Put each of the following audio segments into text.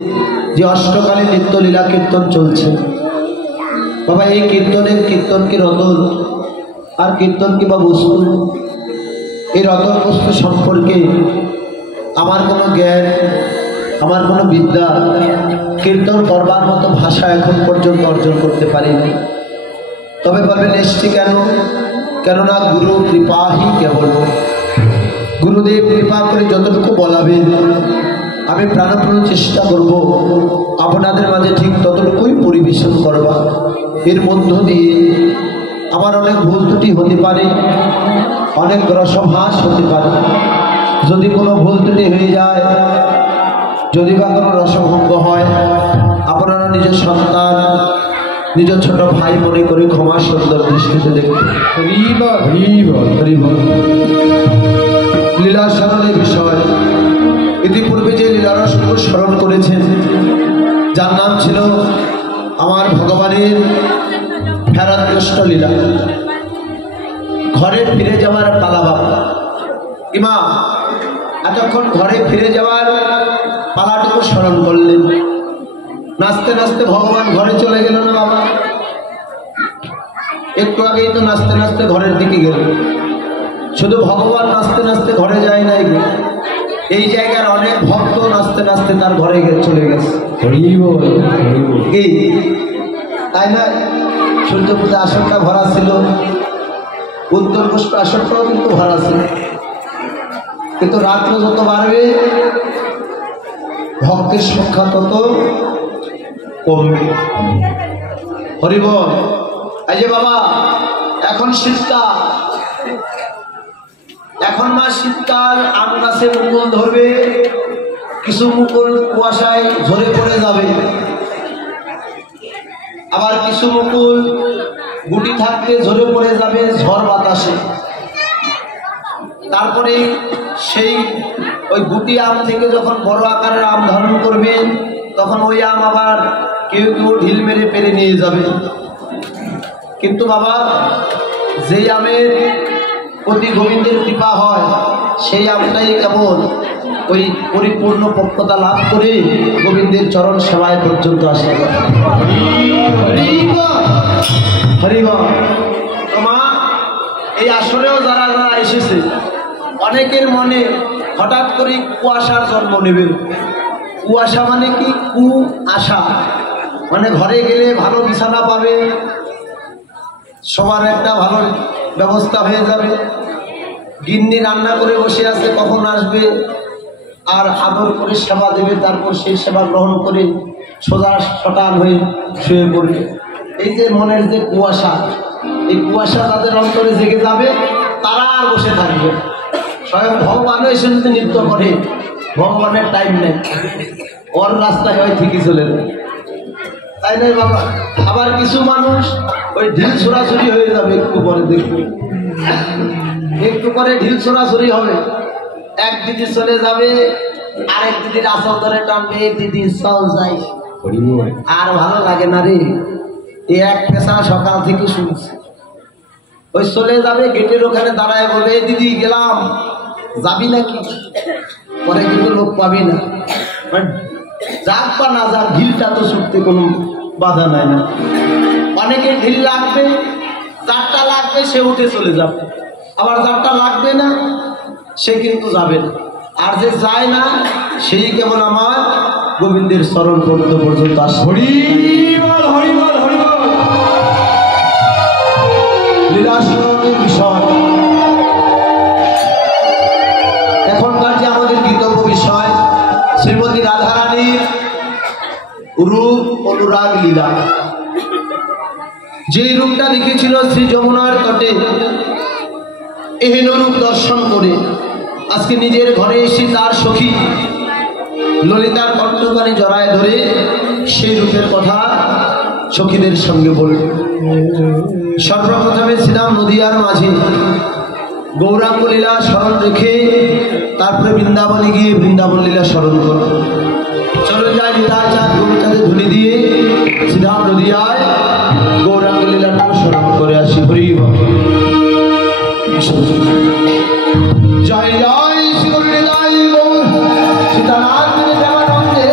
যে অষ্টকালী নিত্য লীলা কীর্তন চলছে বাবা, এই কীর্তনের কীর্তন কি রতন আর কীর্তন কি বা বস্তু? এই রতন বস্তু সম্পর্কে আমার কোনো জ্ঞান, আমার কোনো বিদ্যা, কীর্তন করবার মতো ভাষা এখন পর্যন্ত অর্জন করতে পারিনি। তবে বলবেন এসছি কেন? কেননা গুরু কৃপাহি কেবল। গুরুদেব কৃপা করে যতটুকু বলাবেন আমি প্রাণপণ চেষ্টা করব আপনাদের মাঝে ঠিক ততটুকুই পরিবেশন করবা। এর মধ্য দিয়ে আমার অনেক ভুল ত্রুটি হতে পারে, অনেক রসভাস হতে পারে। যদি কোনো ভুল ত্রুটি হয়ে যায়, যদি বা কোনো রসভঙ্গ হয়, আপনারা নিজের সন্তান, নিজের ছোট ভাই মনে করে ক্ষমা সুন্দর দৃষ্টিতে দেখবেন। লীলা স্মরণের বিষয়, ইতিপূর্বে যে লীলার স্মরণ করেছেন, যার নাম ছিল আমার ভগবানের ফেরাদৃষ্ট লীলা। ঘরে ফিরে যাওয়ার পালা বাবা। ইমাম এতক্ষণ ঘরে ফিরে যাওয়ার পালাটুকু স্মরণ করলেন। নাচতে নাচতে ভগবান ঘরে চলে গেল না বাবা? একটু আগেই তো নাচতে নাচতে ঘরের দিকে গেল। শুধু ভগবান নাচতে নাচতে ঘরে যায় নাই, এই জায়গার অনেক ভক্ত নাচতে নাচতে তার ঘরে চলে গেছে। তাই না? সূর্য পূজা আসনটা ভরা ছিল, উত্তর পুষ্প আসনটাও কিন্তু ভরা ছিল, কিন্তু রাত্র যত বাড়বে ভক্তের সংখ্যা তত কমবে। হরিবল। এই যে বাবা, এখন শীতকাল, এখন মা শীতকাল, আম গাছে মুকুল ধরবে, কিছু মুকুল কুয়াশায় ঝরে পড়ে যাবে, আবার কিছু মুকুল গুটি থাকতে ঝরে পড়ে যাবে ঝড় বাতাসে। তারপরে সেই ওই গুটি আম থেকে যখন বড় আকারের আম ধারণ করবে, তখন ওই আম আবার কেউ কেউ ঢিল মেরে পেরে নিয়ে যাবে। কিন্তু বাবা, যেই আমের প্রতি গোবিন্দের কৃপা হয়, সেই আমটাই কেবল ওই পরিপূর্ণ পক্বতা লাভ করে গোবিন্দের চরণ সেবায় পর্যন্ত আসে। হরিবল। মা, এই আসরেও যারা যারা এসেছে, অনেকের মনে হঠাৎ করে কুয়াশার জন্ম নেবে। কুয়াশা মানে কি? কু আশা, মানে ঘরে গেলে ভালো বিছানা পাবে, সবার একটা ভালো ব্যবস্থা হয়ে যাবে, গিন্নি রান্না করে বসে আছে কখন আসবে, আর আদর করে সেবা দেবে, তারপর সেই সেবা গ্রহণ করে সোজা শটান হয়ে শুয়ে পড়বে। এই যে মনের যে কুয়াশা, এই কুয়াশা তাদের অন্তরে জেগে যাবে, তারা আর বসে থাকবে। স্বয়ং ভগবানও এসে যদি নৃত্য করে, ভগবানের টাইম নেই, ওর রাস্তায় হয় ঠিকই চলে যায়, তাই নয় বাবা? আবার কিছু মানুষ ওই ঢিল ছোড়াছুরি হয়ে যাবে, একটু পরে দেখবে, একটু পরে ঢিল ছোড়াছুরি হবে। এক দিদি চলে যাবে, আরেক দিদির আসল ধরে টানবে, দিদি চল যাই, আর ভালো লাগে না রে। এই এক পেশা সকাল থেকে শুনছি, ওই চলে যাবে, গেটের ওখানে দাঁড়ায় বলবে, দিদি গেলাম, যাবি নাকি? পরে কিন্তু লোক পাবি না, যাক বা না যাক, ঢিলটা তো ছুটতে কোনো বাধা নাই না। অনেকে ঢিল লাগবে, যারটা লাগবে সে উঠে চলে যাবে, আবার যারটা লাগবে না সে কিন্তু যাবে না। আর যে যায় না সেই কেবল আমার গোবিন্দের স্মরণ করতে পর্যন্ত আসে। হরিবল হরিবল হরিবল। লীলা স্মরণের বিষয় এখনকার যে আমাদের গীতব্য বিষয়, শ্রীমতী রাধারানীর রূপ অনুরাগ লীলা। যে রূপটা দেখেছিল শ্রী যমুনার তটে, এহেন রূপ দর্শন করে আজকে নিজের ঘরে এসে তার সখী ললিতার কণ্ঠকানে জড়ায় ধরে সেই রূপের কথা সখীদের সঙ্গে বলল। সর্বপ্রথমে ছিলাম নদিয়ার মাঝে, গৌরাঙ্গ লীলা স্মরণ রেখে তারপরে বৃন্দাবনে গিয়ে বৃন্দাবন লীলা স্মরণ করল। চলো যাই নিতাই চাঁদ গৌরচাঁদে ধুলি দিয়ে সিধা নদিয়ায় গৌরাঙ্গ লীলাটা স্মরণ করে আসি। হরিবল। জয় জয় শ্রী গৌর সীতারাম দেবানন্দে।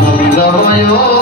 Nandamayo